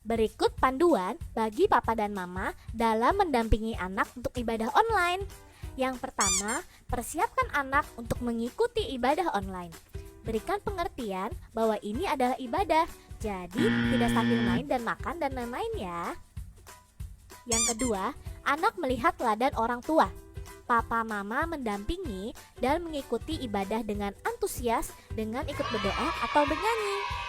Berikut panduan bagi papa dan mama dalam mendampingi anak untuk ibadah online. Yang pertama, persiapkan anak untuk mengikuti ibadah online. Berikan pengertian bahwa ini adalah ibadah, jadi tidak sambil main dan makan dan lain-lain ya. Yang kedua, anak melihat teladan orang tua. Papa mama mendampingi dan mengikuti ibadah dengan antusias dengan ikut berdoa atau bernyanyi.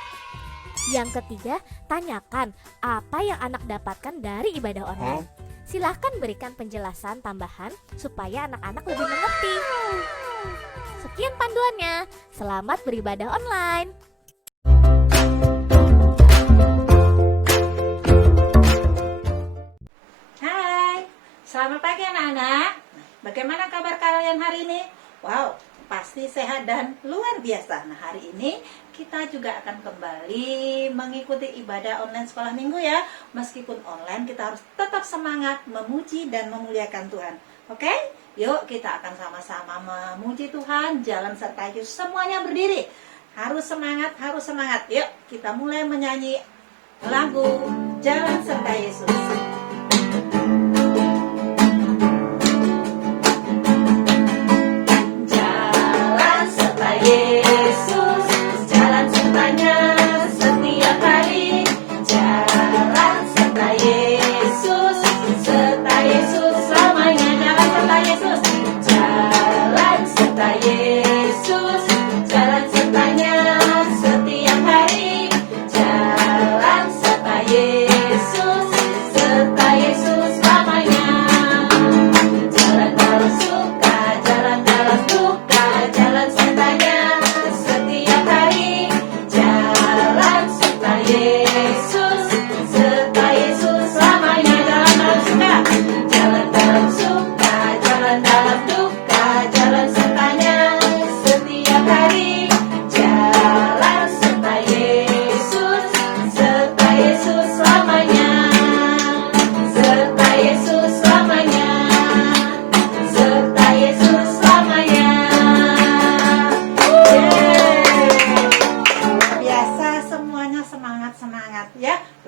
Yang ketiga, tanyakan apa yang anak dapatkan dari ibadah online. Silahkan berikan penjelasan tambahan supaya anak-anak lebih mengerti. Sekian panduannya. Selamat beribadah online. Hai, selamat pagi anak-anak. Bagaimana kabar kalian hari ini? Wow, pasti sehat dan luar biasa. Nah, hari ini kita juga akan kembali mengikuti ibadah online sekolah minggu ya. Meskipun online, kita harus tetap semangat memuji dan memuliakan Tuhan. Oke? Yuk, kita akan sama-sama memuji Tuhan. Jalan serta Yesus, semuanya berdiri. Harus semangat, harus semangat. Yuk, kita mulai menyanyi lagu Jalan serta Yesus.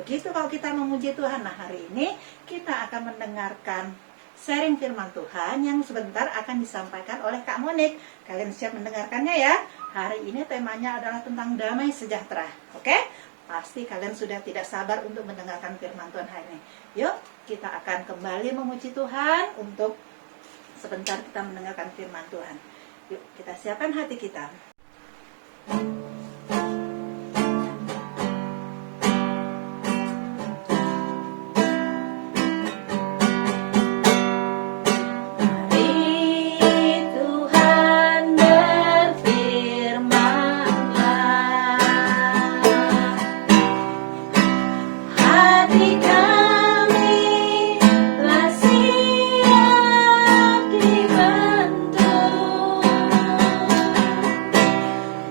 Begitu kalau kita memuji Tuhan. Nah, hari ini kita akan mendengarkan sharing firman Tuhan yang sebentar akan disampaikan oleh Kak Monik. Kalian siap mendengarkannya ya? Hari ini temanya adalah tentang damai sejahtera. Oke? Pasti kalian sudah tidak sabar untuk mendengarkan firman Tuhan hari ini. Yuk, kita akan kembali memuji Tuhan untuk sebentar kita mendengarkan firman Tuhan. Yuk, kita siapkan hati kita.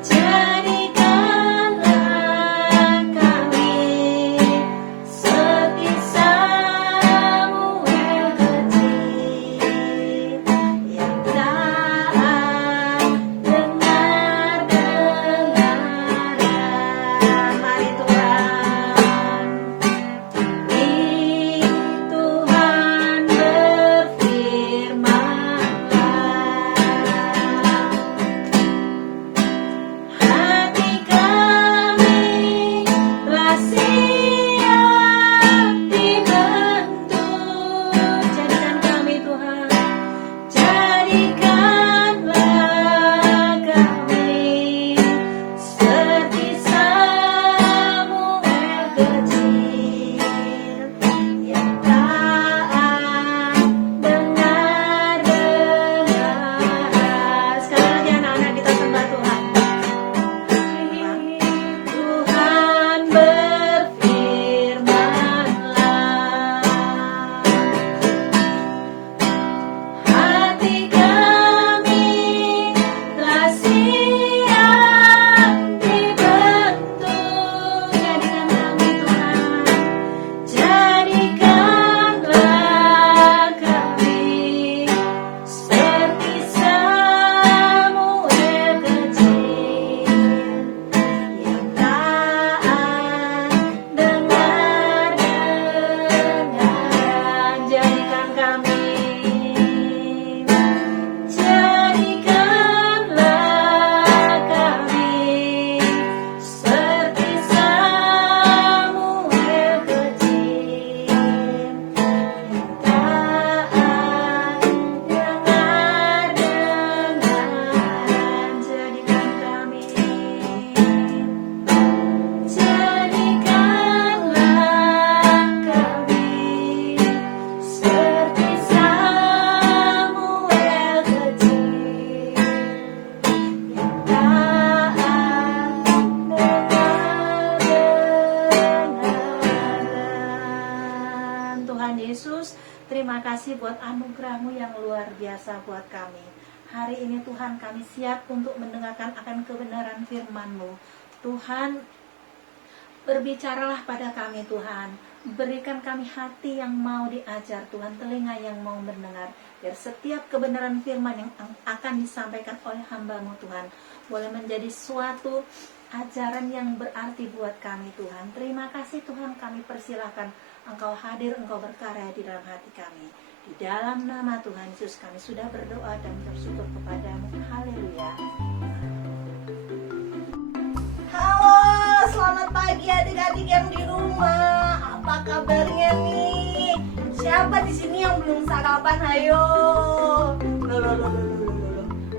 Jadi Yesus, terima kasih buat anugerah-Mu yang luar biasa buat kami. Hari ini Tuhan, kami siap untuk mendengarkan akan kebenaran firman-Mu. Tuhan, berbicaralah pada kami Tuhan. Berikan kami hati yang mau diajar Tuhan, telinga yang mau mendengar. Biar setiap kebenaran firman yang akan disampaikan oleh hamba-Mu Tuhan boleh menjadi suatu ajaran yang berarti buat kami Tuhan. Terima kasih Tuhan, kami persilahkan Engkau hadir, Engkau berkarya di dalam hati kami. Di dalam nama Tuhan Yesus kami sudah berdoa dan bersyukur kepada-Mu. Haleluya. Halo, selamat pagi adik-adik yang di rumah. Apa kabarnya nih? Siapa di sini yang belum sarapan? Ayo. Loh.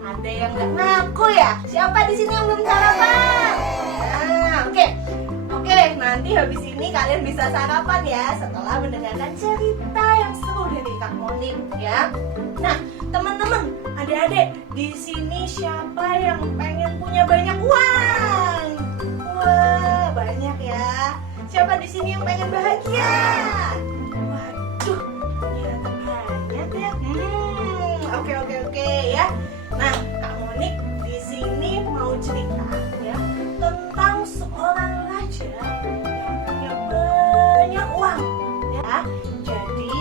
Ada yang nggak ngaku ya? Siapa di sini yang belum sarapan? Nah, oke. Nanti habis ini kalian bisa sarapan ya setelah mendengarkan cerita yang seru dari Kak Monik ya. Nah, teman-teman, adik-adik, di sini siapa yang pengen punya banyak uang? Wah, banyak ya. Siapa di sini yang pengen bahagia? Waduh, ternyata banyak ya. Oke ya. Nah, Kak Monik di sini mau cerita ya tentang seorang raja yang punya banyak uang ya. Jadi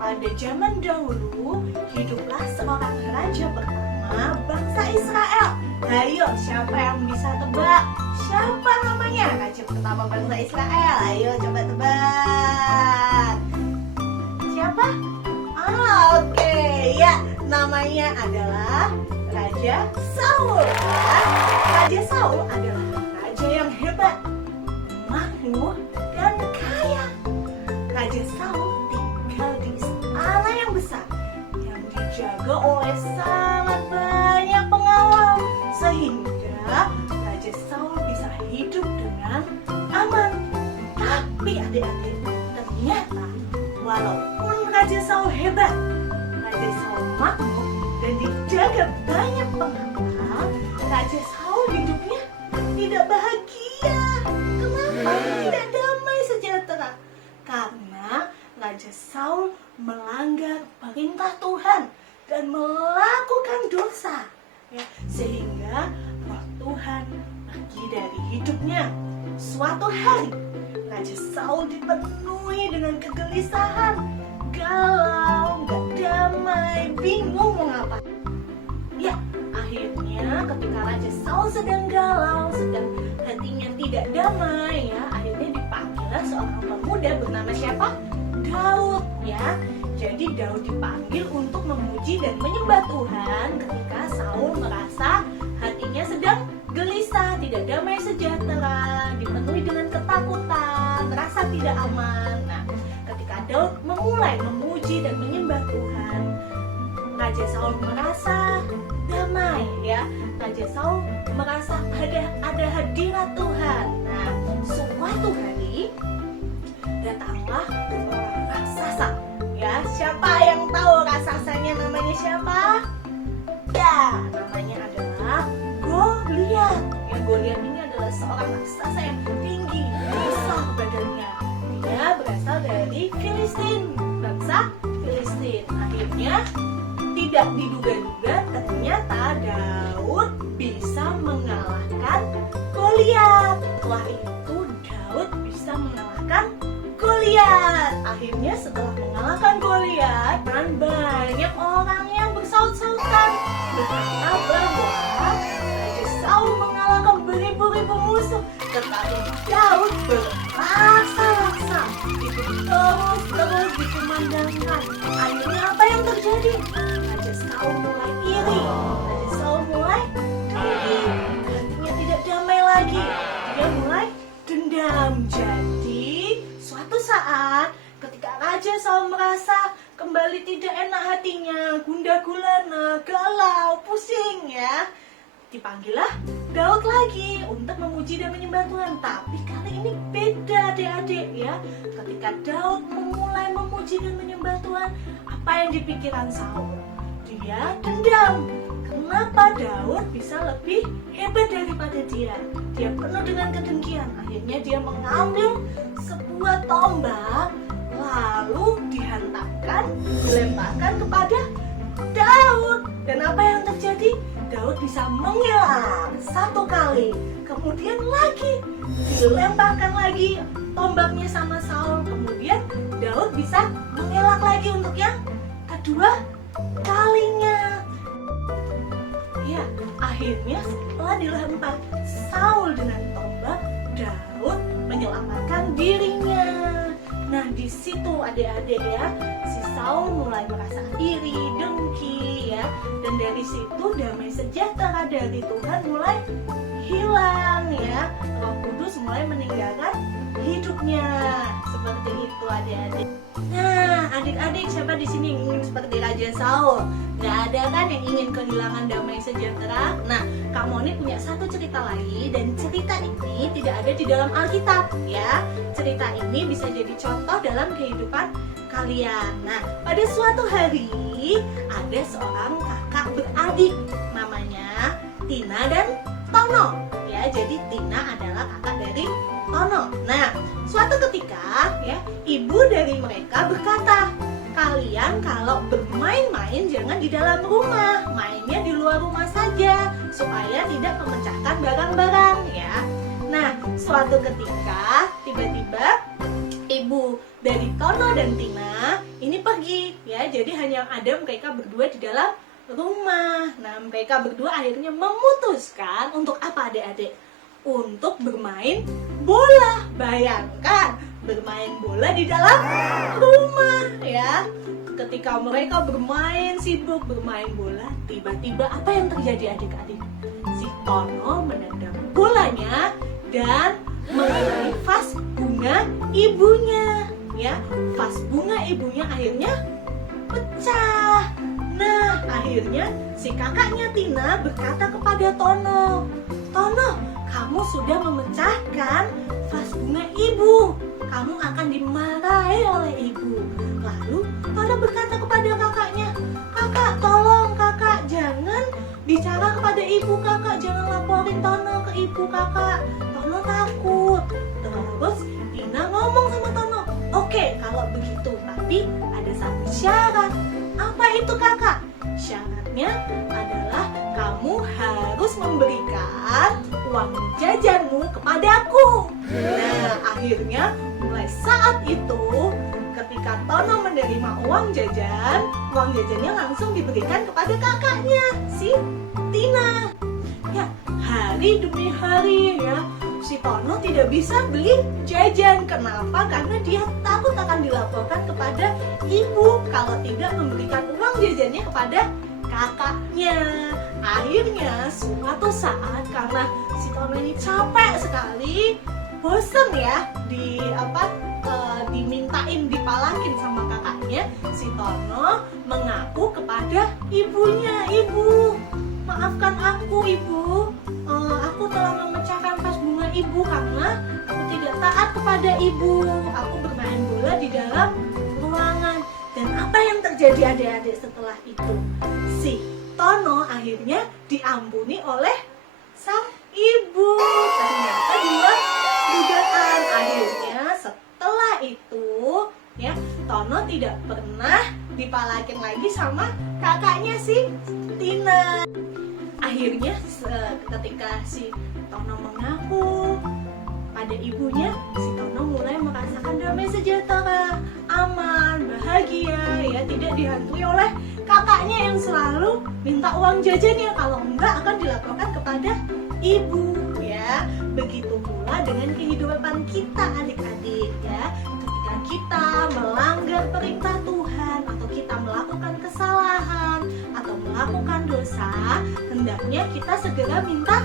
pada zaman dahulu hiduplah seorang raja bernama bangsa Israel. Ayo, siapa yang bisa tebak? Siapa namanya raja pertama bangsa Israel? Ayo coba tebak. Siapa? Oke, ya, namanya adalah Raja Saul ya. Raja Saul adalah raja yang hebat, makmur, dan kaya. Raja Saul tinggal di istana yang besar yang dijaga oleh sangat banyak pengawal, sehingga Raja Saul bisa hidup dengan aman. Tapi adik-adik, ternyata walaupun Raja Saul hebat, Raja Saul makmur, dan dijaga banyak pengawal, Raja Saul hidupnya tidak bahagia. Kenapa? Tidak damai sejahtera. Karena Raja Saul melanggar perintah Tuhan dan melakukan dosa ya, sehingga roh Tuhan pergi dari hidupnya. Suatu hari Raja Saul dipenuhi dengan kegelisahan, galau, gak damai, bingung mau ngapain. Ya, akhirnya ketika Raja Saul sedang galau, sedang hatinya tidak damai ya, akhirnya dipanggillah seorang pemuda bernama siapa? Daud ya. Jadi Daud dipanggil untuk memuji dan menyembah Tuhan ketika Saul merasa hatinya sedang gelisah, tidak damai sejahtera, dipenuhi dengan ketakutan, merasa tidak aman. Nah, ketika Daud memulai memuji dan menyembah Tuhan, Raja Saul merasa damai ya. Raja Saul merasa ada hadirat Tuhan. Nah, suatu hari datanglah seorang raksasa. Ya, siapa yang tahu raksasanya namanya siapa? Ya, namanya adalah Goliat. Ya, Goliat ini adalah seorang raksasa yang tinggi, besar badannya. Dia berasal dari Filistin, bangsa Filistin. Akhirnya tidak diduga-duga ternyata Daud bisa mengalahkan Goliat. Setelah itu Daud bisa mengalahkan Goliat. Akhirnya setelah mengalahkan Goliat, kan banyak orang yang bersaut-sautan berkata bahwa Raja Saul mengalahkan beribu-ribu musuh, tetapi Daud berrasa-rasa itu terus dikumandangkan. Akhirnya apa yang terjadi? Raja Saul mulai iri, Raja Saul mulai hatinya tidak damai lagi, dia mulai dendam. Jadi suatu saat ketika Raja Saul merasa kembali tidak enak hatinya, gundah gulana, galau, pusing ya, dipanggillah Daud lagi untuk memuji dan menyembah Tuhan. Tapi kali ini beda adik-adik ya. Ketika Daud memulai memuji dan menyembah Tuhan, apa yang dipikiran Saul? Dia dendam. Kenapa Daud bisa lebih hebat daripada dia? Dia penuh dengan kedengkian. Akhirnya dia mengambil sebuah tombak lalu dihantam tadi Daud bisa mengelak 1 kali, kemudian lagi dilemparkan lagi tombaknya sama Saul, kemudian Daud bisa mengelak lagi untuk yang kedua kalinya. Ya, akhirnya setelah dilempar Saul dengan tombak, Daud menyelamatkan dirinya. Nah, di situ adik-adik ya, si Saul mulai merasa iri, dengki ya, dan dari situ damai sejahtera dari Tuhan mulai hilang ya. Roh Kudus mulai meninggalkan hidupnya. Seperti itu adik-adik. Nah, adik-adik, siapa di sini yang ingin seperti Raja Saul? Gak ada kan yang ingin kehilangan damai sejahtera? Nah, Kak Moni punya satu cerita lagi, dan cerita ini tidak ada di dalam Alkitab ya. Cerita ini bisa jadi contoh dalam kehidupan kalian. Nah, pada suatu hari ada seorang kakak beradik namanya Tina dan Tono ya. Jadi Tina adalah kakak dari Tono. Nah, suatu ketika ya, ibu dari mereka berkata, kalian kalau bermain-main jangan di dalam rumah, mainnya di luar rumah saja supaya tidak memecahkan barang-barang ya. Nah, suatu ketika tiba-tiba ibu dari Tono dan Tina ini pergi ya, jadi hanya ada mereka berdua di dalam rumah. Nah, mereka berdua akhirnya memutuskan untuk apa adik-adik? Untuk bermain bola. Bayangkan bermain bola di dalam rumah ya. Ketika mereka bermain, sibuk bermain bola, tiba-tiba apa yang terjadi adik-adik? Si Tono menendang bolanya dan mengenai vas bunga ibunya ya. Vas bunga ibunya akhirnya pecah. Nah, akhirnya si kakaknya Tina berkata kepada Tono, Tono, kamu sudah memecahkan vas bunga ibu. Kamu akan dimarahi oleh ibu. Lalu Tono berkata kepada kakaknya, kakak tolong kakak, jangan bicara kepada ibu kakak, jangan laporin Tono ke ibu kakak. Tono takut. Terus Tina ngomong sama Tono, oke kalau begitu, tapi ada satu syarat. Apa itu kakak? Syaratnya adalah kamu harus memberikan uang jajanmu kepadaku. Nah, akhirnya mulai saat itu ketika Tono menerima uang jajannya langsung diberikan kepada kakaknya, si Tina. Ya, hari demi hari ya, si Tono tidak bisa beli jajan. Kenapa? Karena dia takut akan dilaporkan kepada ibu kalau tidak memberikan uang jajannya kepada kakaknya. Akhirnya suatu saat karena si Tono ini capek sekali, bosen ya dimintain dipalakin sama kakaknya, si Tono mengaku kepada ibunya, ibu maafkan aku ibu, aku telah memecahkan vas bunga ibu karena aku tidak taat kepada ibu, aku bermain bola di dalam ruangan. Dan apa yang terjadi adik-adik setelah itu? Si Tono akhirnya diampuni oleh sang ibu. Ternyata di luar dugaan. Akhirnya setelah itu ya, Tono tidak pernah dipalakin lagi sama kakaknya si Tina. Akhirnya ketika si Tono mengaku pada ibunya, si Tono mulai merasakan damai sejahtera, aman, bahagia ya, tidak dihantui oleh kakaknya yang selalu minta uang jajannya, kalau enggak akan dilaporkan kepada ibu ya. Begitu pula dengan kehidupan kita adik-adik ya. Ketika kita melanggar perintah Tuhan atau kita melakukan kesalahan atau melakukan dosa, hendaknya kita segera minta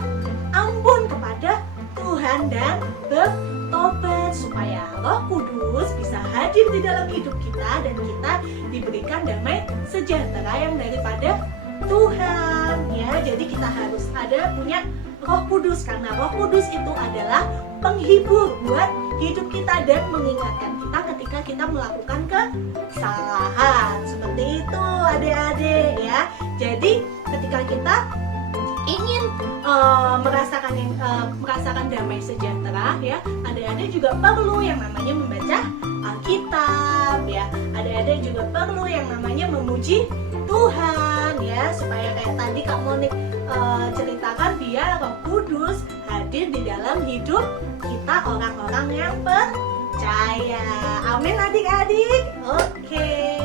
ampun kepada Tuhan dan bertobat supaya Roh Kudus bisa hadir di dalam hidup kita dan kita diberikan damai sejahtera yang daripada Tuhan ya. Jadi kita harus punya Roh Kudus, karena Roh Kudus itu adalah penghibur buat hidup kita dan mengingatkan kita ketika kita melakukan kesalahan. Seperti itu adik-adik ya. Jadi ketika kita ingin merasakan damai sejahtera ya, adik-adik juga perlu yang namanya membaca Alkitab ya. Adik-adik juga perlu yang namanya memuji Tuhan ya, supaya kayak tadi Kak Monik ceritakan, biar Roh Kudus hadir di dalam hidup kita orang-orang yang percaya. Amin adik-adik. Oke.